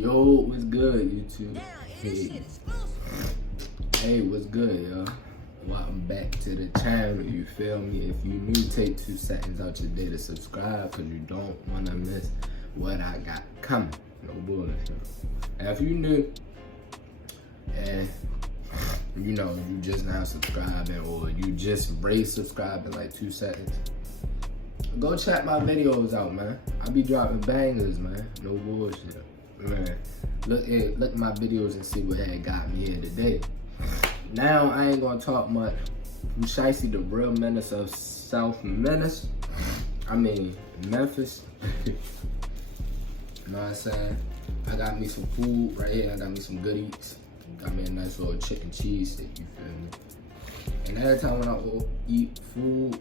Yo, what's good, YouTube? Hey, what's good, y'all? Welcome back to the channel, you feel me? If you new, take 2 seconds out your day to subscribe, because you don't want to miss what I got coming. No bullshit. And if you new, and you know, you just now subscribing, or you just raised subscribe in like 2 seconds, go check my videos out, man. I be dropping bangers, man. No bullshit. Man, look at my videos and see what had got me here today. Now, I ain't gonna talk much. Pooh Shiesty, the real menace of South Memphis. Memphis. You know what I'm saying? I got me some food right here. I got me some goodies. Got me a nice little chicken cheese steak, you feel me? And every time when I go eat food,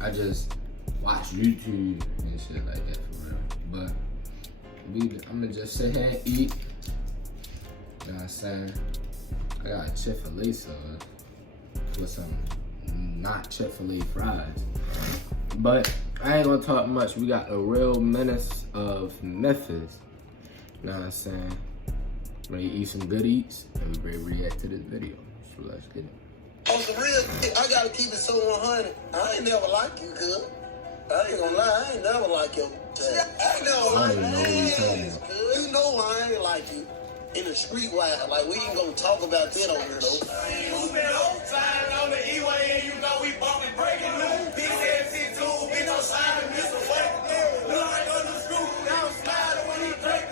I just watch YouTube and shit like that, for real. But I'm gonna just sit here and eat. You know what I'm saying? I got Chick-fil-A sauce with some not Chick-fil-A fries. But I ain't gonna talk much. We got a real menace of Memphis. You know what I'm saying? I'm gonna eat some good eats and we ready to react to this video. So let's get it. On some real, I gotta keep it so 100. I ain't never like you, cuz. I ain't gonna lie, I ain't never like you. I ain't never like you. You know I ain't like you. In the street wise, like we ain't gonna talk about that over here though. Moving old time on the E-way, and you know we bumping, breaking loose. Big ass too, big no sign and miss away. Look like on the screw, down sliding when he break.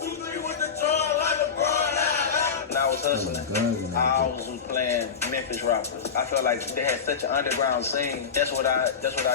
2, 3 with the draw like a broad eye. When I was hustling, I always was playing Memphis rappers. I felt like they had such an underground scene. That's what I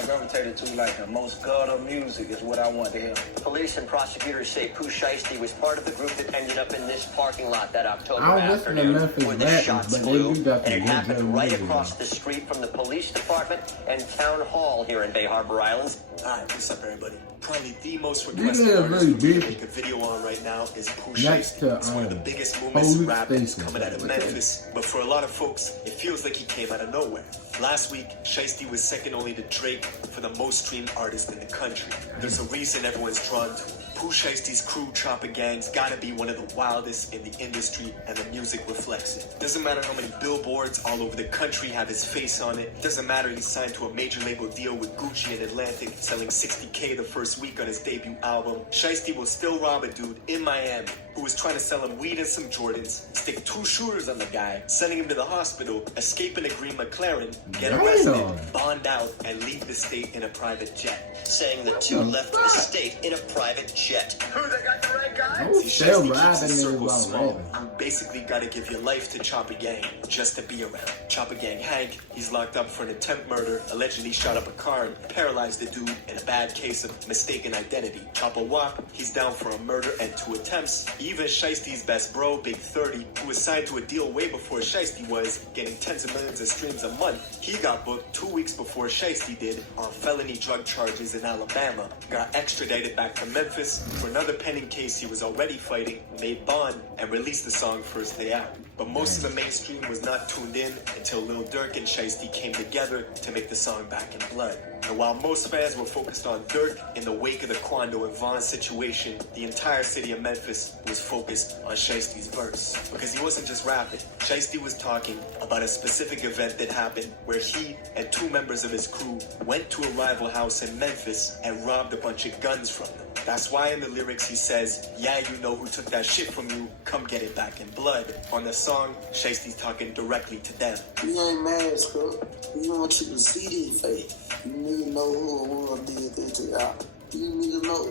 gravitated to. Like the most gutter music is what I want to hear. Police and prosecutors say Pooh Shiesty was part of the group that ended up in this parking lot that October I don't listen to afternoon Memphis where the rappers, shots but flew, they do got and it some happened good right music. across the street from the police department and town hall here in Bay Harbor Islands. Alright, what's up everybody? Probably the most These requested niggas artist really we can big. make a video on right now is Pooh Next Shiesty. to, It's one of the biggest movements police in rap that's station. coming out of Memphis, but for a lot of folks, it feels like he came out of nowhere. Last week, Shiesty was second only to Drake for the most streamed artist in the country. There's a reason everyone's drawn to him. Pooh Shiesty's crew, Chopper Gang's gotta be one of the wildest in the industry, and the music reflects it. Doesn't matter how many billboards all over the country have his face on it. Doesn't matter he's signed to a major label deal with Gucci and Atlantic, selling 60K the first week on his debut album. Shiesty will still rob a dude in Miami who was trying to sell him weed and some Jordans, stick 2 shooters on the guy, sending him to the hospital, escape in a green McLaren, get arrested, bond out, and leave the state in a private jet. Saying the two left the state in a private jet. Who they got the right guy? Oh, See, still Shiesty keeps robbing his niggas circle while small. rapping. You basically gotta give your life to Chopper Gang just to be around. Chopper Gang Hank, he's locked up for an attempt murder, allegedly shot up a car and paralyzed the dude in a bad case of mistaken identity. Chopper Wop, he's down for a murder and 2 attempts. Even Shiesty's best bro, Big 30, who was signed to a deal way before Shiesty was, getting tens of millions of streams a month, he got booked 2 weeks before Shiesty did on felony drug charges in Alabama. Got extradited back to Memphis for another pending case he was already fighting, made bond, and released the song first day out. But most of the mainstream was not tuned in until Lil Durk and Shiesty came together to make the song Back in Blood. And while most fans were focused on Durk in the wake of the Quando and Von situation, the entire city of Memphis was focused on Shiesty's verse. Because he wasn't just rapping. Shiesty was talking about a specific event that happened where he and 2 members of his crew went to a rival house in Memphis and robbed a bunch of guns from them. That's why in the lyrics he says, yeah, you know who took that shit from you, come get it back in blood. On the song, Shiesty's talking directly to them. We ain't mad, bro. We want you to see these face. You niggas know who did that to y'all. You niggas know.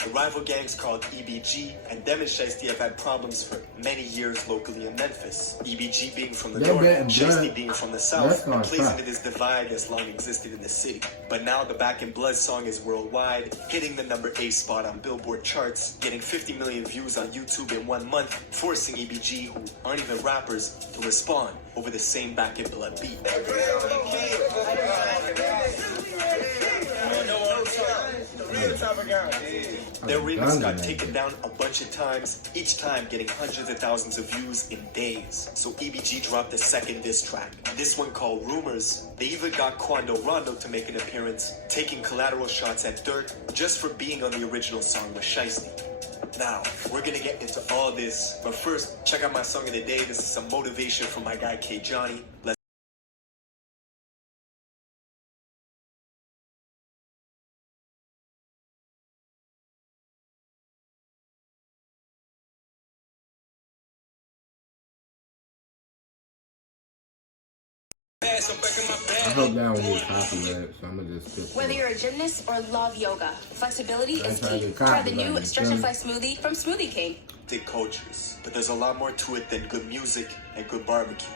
The rival gang's called EBG, and them and Shiesty have had problems for many years locally in Memphis. EBG being from the north, Shiesty being from the south, and plays into this divide that's long existed in the city. But now the Back in Blood song is worldwide, hitting the number 8 spot on Billboard charts, getting 50 million views on YouTube in 1 month, forcing EBG, who aren't even rappers, to respond over the same Back in Blood beat. Their remix got taken down a bunch of times, each time getting hundreds of thousands of views in days. So EBG dropped a second diss track, this one called Rumors. They even got Quando Rondo to make an appearance, taking collateral shots at Durk just for being on the original song with Shiesty. Now, we're gonna get into all this, but first, check out my song of the day. This is some motivation from my guy K Johnny. Let's I hope that one gets copyrighted, so I'm gonna just skip. Whether you're a gymnast or love yoga, flexibility is trying to key. get Try the copyrighted, new Stretch and Flex smoothie from Smoothie King. big cultures, but there's a lot more to it than good music and good barbecue.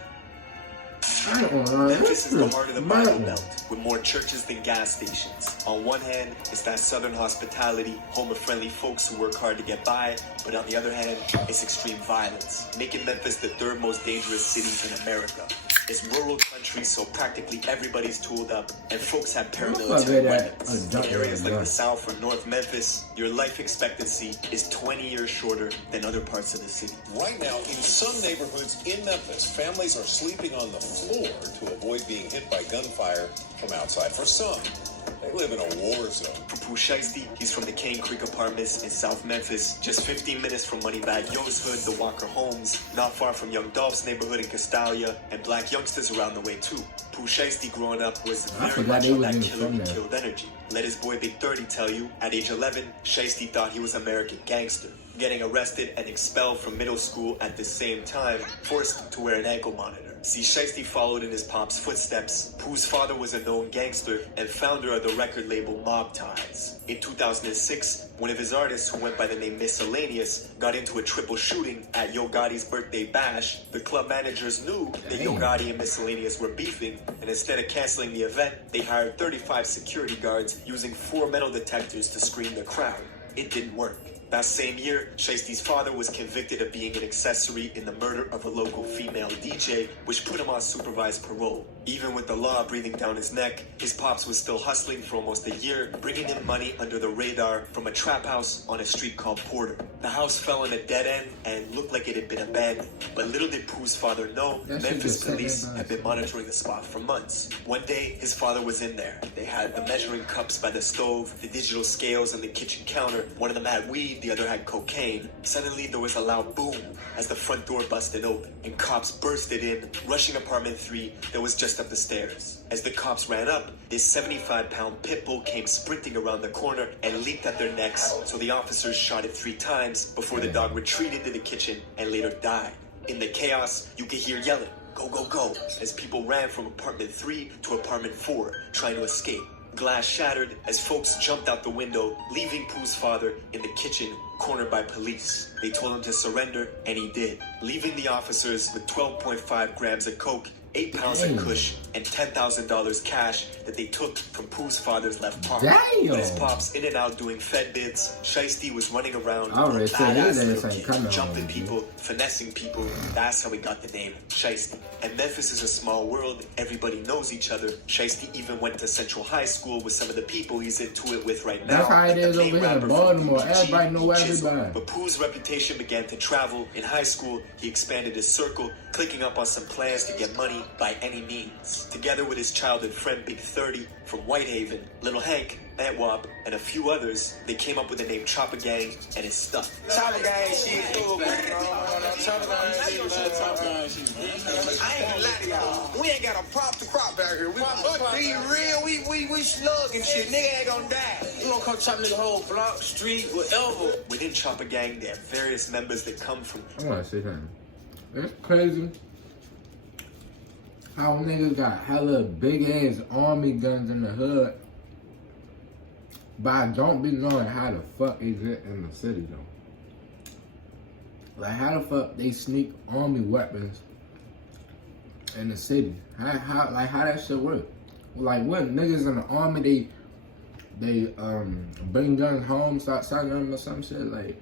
Memphis is the heart of the Bible Belt, with more churches than gas stations. On one hand, it's that southern hospitality, home of friendly folks who work hard to get by, but on the other hand, it's extreme violence, making Memphis the third most dangerous city in America. It's rural country, so practically everybody's tooled up, and folks have paramilitary weapons. In areas like the South or North Memphis, your life expectancy is 20 years shorter than other parts of the city. Right now, in some neighborhoods in Memphis, families are sleeping on the floor to avoid being hit by gunfire from outside. For some, they live in a war zone. For Pooh Shiesty, he's from the Cane Creek Apartments in South Memphis, just 15 minutes from Moneybag Yo's hood, the Walker Homes, not far from Young Dolph's neighborhood in Castalia, and black youngsters around the way too. Pooh Shiesty growing up was very much on that killer who killed energy. Let his boy Big 30 tell you, at age 11, Shiesty thought he was American gangster, getting arrested and expelled from middle school at the same time, forced to wear an ankle monitor. See, Shiesty followed in his pop's footsteps. Pooh's father was a known gangster and founder of the record label Mob Ties. In 2006, one of his artists, who went by the name Miscellaneous, got into a triple shooting at Yo Gotti's birthday bash. The club managers knew that Yo Gotti and Miscellaneous were beefing, and instead of canceling the event, they hired 35 security guards using 4 metal detectors to screen the crowd. It didn't work. That same year, Shiesty's father was convicted of being an accessory in the murder of a local female DJ, which put him on supervised parole. Even with the law breathing down his neck, his pops was still hustling for almost a year, bringing in money under the radar from a trap house on a street called Porter. The house fell on a dead end and looked like it had been abandoned. But little did Pooh's father know, Memphis police had been monitoring the spot for months. One day, his father was in there. They had the measuring cups by the stove, the digital scales on the kitchen counter. One of them had weed, the other had cocaine. Suddenly, there was a loud boom as the front door busted open, and cops bursted in, rushing apartment 3 that was just up the stairs. As the cops ran up, this 75-pound pit bull came sprinting around the corner and leaped at their necks, so the officers shot it 3 times before the dog retreated to the kitchen and later died. In the chaos, you could hear yelling, "Go, go, go," as people ran from apartment 3 to apartment 4, trying to escape. Glass shattered as folks jumped out the window, leaving Pooh's father in the kitchen, cornered by police. They told him to surrender, and he did, leaving the officers with 12.5 grams of coke, 8 pounds of kush, and $10,000 cash that they took from Pooh's father's left pocket. With his pops in and out doing Fed bids, Shiesty was running around, jumping people, finessing people. That's how he got the name Shiesty. And Memphis is a small world. Everybody knows each other. Shiesty even went to Central High School with some of the people he's into it with right now. That's how it is over here in Baltimore. Everybody know everybody. But Pooh's reputation began to travel. In high school, he expanded his circle, clicking up on some plans to get money by any means. Together with his childhood friend Big 30 from Whitehaven, Little Hank, Antwop, and a few others, they came up with the name Chopper Gang, and it stuck. Chopper Gang shit, Chopper Gang shit, man. I ain't gonna lie to y'all. We ain't got a prop to crop back here. We be real, we slug and shit. Nigga ain't gonna die. We gonna come chop nigga whole block, street, whatever. Within Chopper Gang, there are various members that come from. I wanna say something. It's crazy how niggas got hella big ass army guns in the hood, but I don't be knowing how the fuck is it in the city though. Like how the fuck they sneak army weapons in the city? How that shit work? Like when niggas in the army they bring guns home, start selling them or some shit like.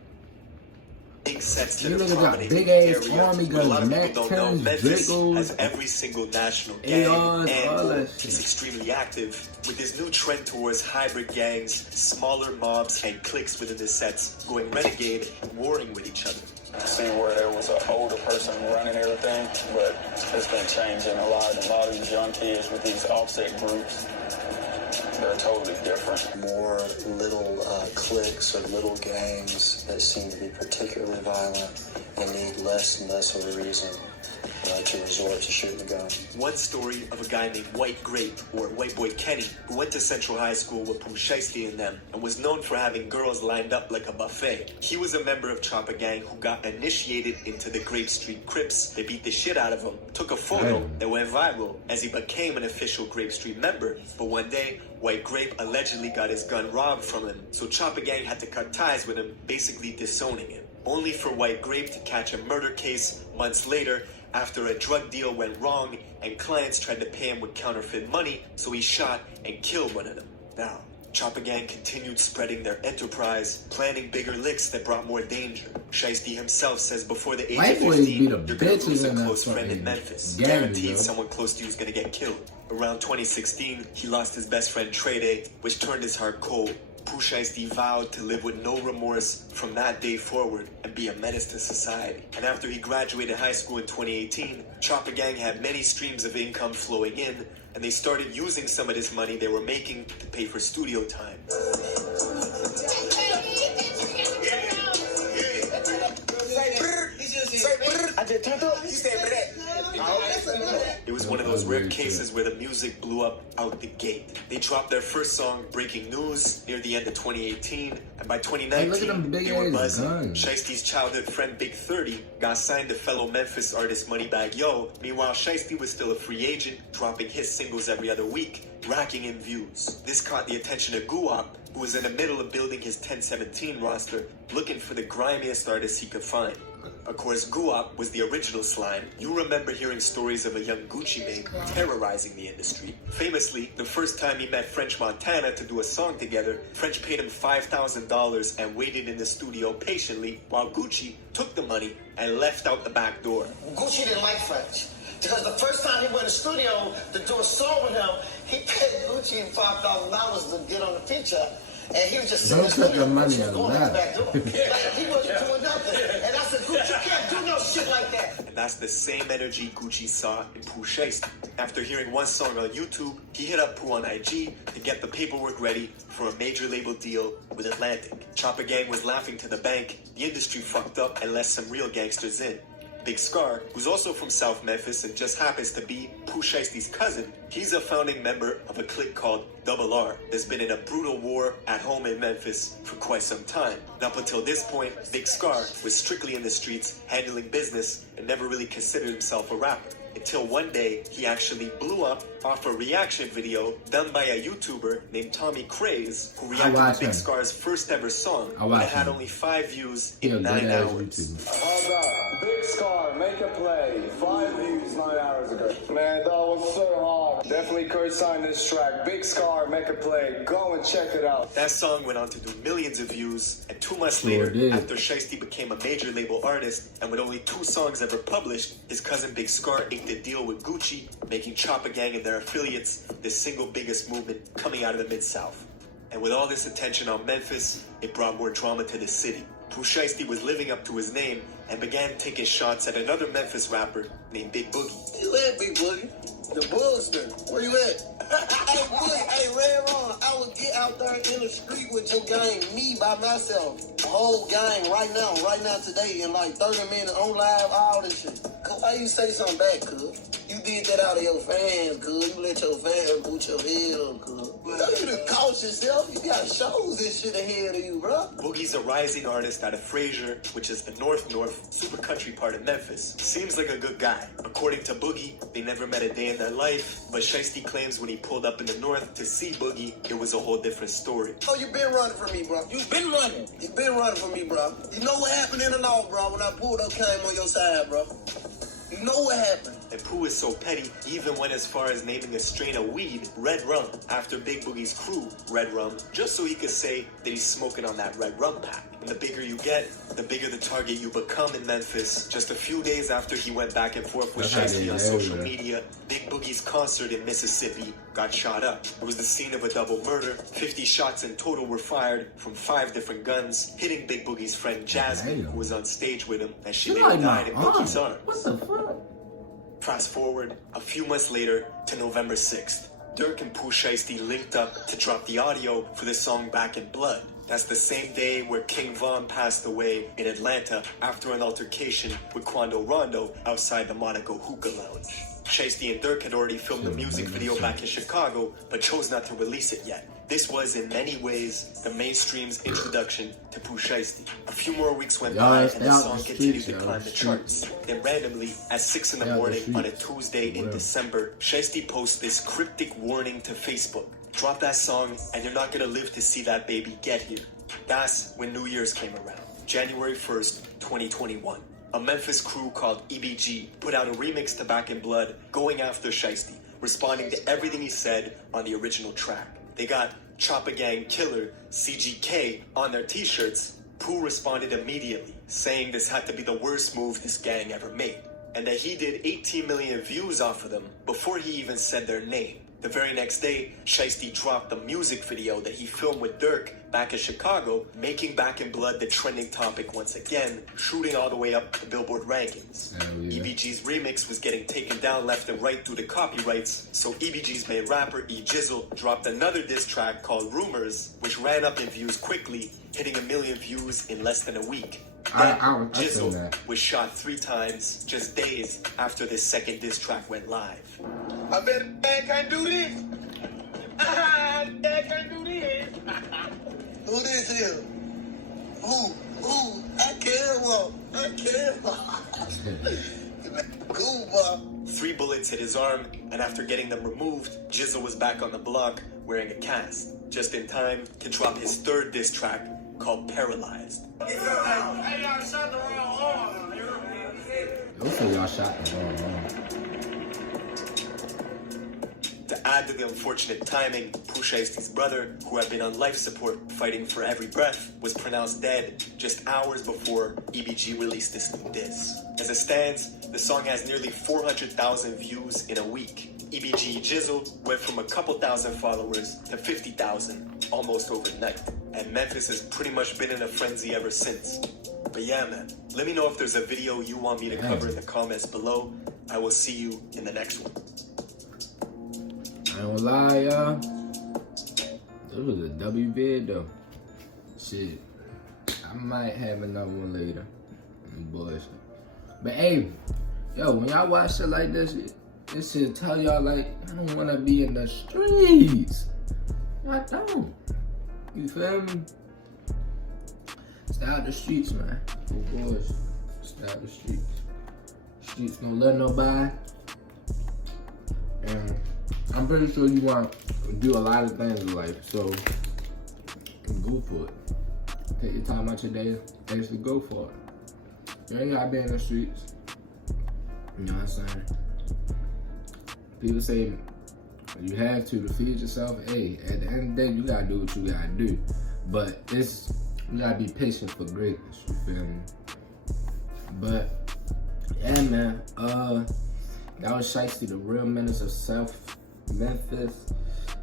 Big sets to You the niggas got prominent big ass area. army But a lot guns, of Mac people don't know 10s, Memphis Dracos, has every single national gang ARs, and all that is shit. extremely active. With this new trend towards hybrid gangs, smaller mobs, and cliques within the sets going renegade and warring with each other. See where there was an older person running everything, but it's been changing a lot. A lot of these young kids with these offset groups, They're totally different. More little cliques or little gangs that seem to be particularly violent and need less and less of a reason to resort to shooting a gun. One story of a guy named White Grape, or White Boy Kenny, who went to Central High School with Pooh Shiesty and them, and was known for having girls lined up like a buffet. He was a member of Chopper Gang who got initiated into the Grape Street Crips. They beat the shit out of him, took a photo that went viral as he became an official Grape Street member. But one day, White Grape allegedly got his gun robbed from him, so Chopper Gang had to cut ties with him, basically disowning him. Only for White Grape to catch a murder case months later after a drug deal went wrong and clients tried to pay him with counterfeit money, so he shot and killed one of them. Now, Chopper Gang continued spreading their enterprise, planning bigger licks that brought more danger. Shiesty himself says before the age of 15, you're gonna lose a close friend in Memphis. Guaranteed someone close to you is gonna get killed. Around 2016, he lost his best friend Trey, which turned his heart cold. Pooh Shiesty vowed to live with no remorse from that day forward and be a menace to society. And after he graduated high school in 2018, Chopper Gang had many streams of income flowing in, and they started using some of this money they were making to pay for studio time. I just turned up. You said It was one of those rare cases where the music blew up out the gate. They dropped their first song, Breaking News, near the end of 2018, and by 2019, they were buzzing. Shiesty's childhood friend Big 30 got signed to fellow Memphis artist Moneybagg Yo. Meanwhile, Shiesty was still a free agent, dropping his singles every other week, racking in views. This caught the attention of Guwap, who was in the middle of building his 1017 roster, looking for the grimiest artists he could find. Of course, Guwap was the original slime. You remember hearing stories of a young Gucci Mane terrorizing the industry. Famously, the first time he met French Montana to do a song together, French paid him $5,000 and waited in the studio patiently while Gucci took the money and left out the back door. Gucci didn't like French. Because the first time he went to the studio to do a song with him, he paid Gucci $5,000 to get on the feature. And he was just sitting Don't put the money on that. Like, he wasn't doing nothing. And I said, Gucci, you can't do no shit like that. And that's the same energy Gucci saw in Pooh Shiesty. After hearing one song on YouTube, he hit up Pooh on IG to get the paperwork ready for a major label deal with Atlantic. Chopper Gang was laughing to the bank. The industry fucked up and let some real gangsters in. Big Scar, who's also from South Memphis and just happens to be Pooh Shiesty's cousin, he's a founding member of a clique called Double R. There's been in a brutal war at home in Memphis for quite some time. And up until this point, Big Scar was strictly in the streets, handling business, and never really considered himself a rapper. Until one day, he actually blew up off a reaction video done by a YouTuber named Tommy Craze, who reacted to Big Scar's first ever song, but it had only 5 views in 9 hours. Hold up. Big Scar, make a play. 5 views 9 hours ago. Man, that was so hard. Definitely co-sign this track. Big Scar, make a play. Go and check it out. That song went on to do millions of views, and 2 months later, after Shiesty became a major label artist, and with only 2 songs ever published, his cousin Big Scar inked a deal with Gucci, making Chopper Gang and their affiliates the single biggest movement coming out of the Mid-South. And with all this attention on Memphis, it brought more drama to the city. Pooh Shiesty was living up to his name and began taking shots at another Memphis rapper named Big Boogie. You at, Big Boogie? The Boogster. Where you at? Hey, Boogie, hey, Red Ron, I would get out there in the street with your gang, me by myself. The whole gang right now today, in like 30 minutes, on live, all this shit. Why you say something back, cuz? You did that out of your fans, cuz. You let your fans boot your head up, cuz. You done caught yourself. You got shows and shit ahead of you, bro. Boogie's a rising artist out of Frazier, which is the north super country part of Memphis. Seems like a good guy. According to Boogie, they never met a day in their life, but Shiesty claims when he pulled up in the north to see Boogie, it was a whole different story. Oh, you been running from me, bro. You been running. You been running from me, bro. You know what happened in the north, bro, when I pulled up, came on your side, bro. You know what happened. And Pooh is so petty, he even went as far as naming a strain of weed Red Rum after Big Boogie's crew, Red Rum, just so he could say that he's smoking on that Red Rum pack. And the bigger you get, the bigger the target you become in Memphis. Just a few days after he went back and forth with Shiesty on social media, Big Boogie's concert in Mississippi got shot up. It was the scene of a double murder. 50 shots in total were fired from 5 different guns, hitting Big Boogie's friend Jasmine, who was on stage with him, and she later died in Boogie's arms. What the fuck? Fast forward a few months later to November 6th. Dirk and Pooh Shiesty linked up to drop the audio for the song Back in Blood. That's the same day where King Von passed away in Atlanta after an altercation with Quando Rondo outside the Monaco Hookah Lounge. Shiesty and Dirk had already filmed the music video back in Chicago, but chose not to release it yet. This was, in many ways, the mainstream's introduction to Pooh Shiesty. A few more weeks went by, and the song continued to climb the charts. Then randomly, at 6 in the morning on a Tuesday in December, Shiesty posts this cryptic warning to Facebook. Drop that song, and you're not gonna live to see that baby get here. That's when New Year's came around, January 1st, 2021. A Memphis crew called EBG put out a remix to Back in Blood, going after Shiesty, responding to everything he said on the original track. They got Choppa Gang Killer, CGK, on their t-shirts. Pooh responded immediately, saying this had to be the worst move this gang ever made, and that he did 18 million views off of them before he even said their name. The very next day, Shiesty dropped the music video that he filmed with Dirk back in Chicago, making Back in Blood the trending topic once again, shooting all the way up the Billboard rankings. EBG's remix was getting taken down left and right due to copyrights, so EBG's main rapper, E Jizzle, dropped another diss track called Rumors, which ran up in views quickly, hitting 1 million views in less than a week. Jizzle was shot 3 times just days after this second diss track went live. I bet man can't do this. Dad can't do this. Who this is? Who? I can't walk. Cool, boy. 3 bullets hit his arm, and after getting them removed, Jizzle was back on the block wearing a cast, just in time to drop his 3rd diss track called Paralyzed. Hey, y'all shot the wrong arm. Okay, y'all shot the wrong arm. To add to the unfortunate timing, Pooh Shiesty's brother, who had been on life support fighting for every breath, was pronounced dead just hours before EBG released this new diss. As it stands, the song has nearly 400,000 views in a week. EBG Jizzle went from a couple thousand followers to 50,000 almost overnight. And Memphis has pretty much been in a frenzy ever since. But yeah, man, let me know if there's a video you want me to cover in the comments below. I will see you in the next one. I ain't gonna lie, y'all. It was a W vid though. Shit. I might have another one later. Bullshit. But hey, yo, when y'all watch shit like this shit tell y'all like, I don't wanna be in the streets. I don't. You feel me? Stay out the streets, man. Oh boys. Stay out the streets. Streets don't let nobody. And I'm pretty sure you want to do a lot of things in life, so go for it. Take your time out your day, actually go for it. You ain't gotta be in the streets. You know what I'm saying? People say you have to feed yourself. Hey, at the end of the day, you gotta do what you gotta do. But you gotta be patient for greatness, you feel me? But yeah, man, that was Shiesty, the real menace of South Memphis.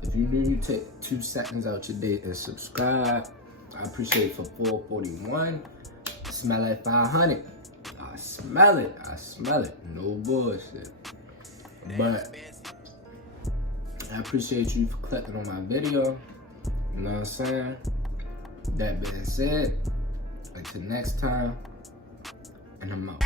If you're new, you take 2 seconds out your day and subscribe. I appreciate it for 441. Smell like 500. I smell it. No bullshit. But I appreciate you for clicking on my video. You know what I'm saying? That being said, until next time, and I'm out.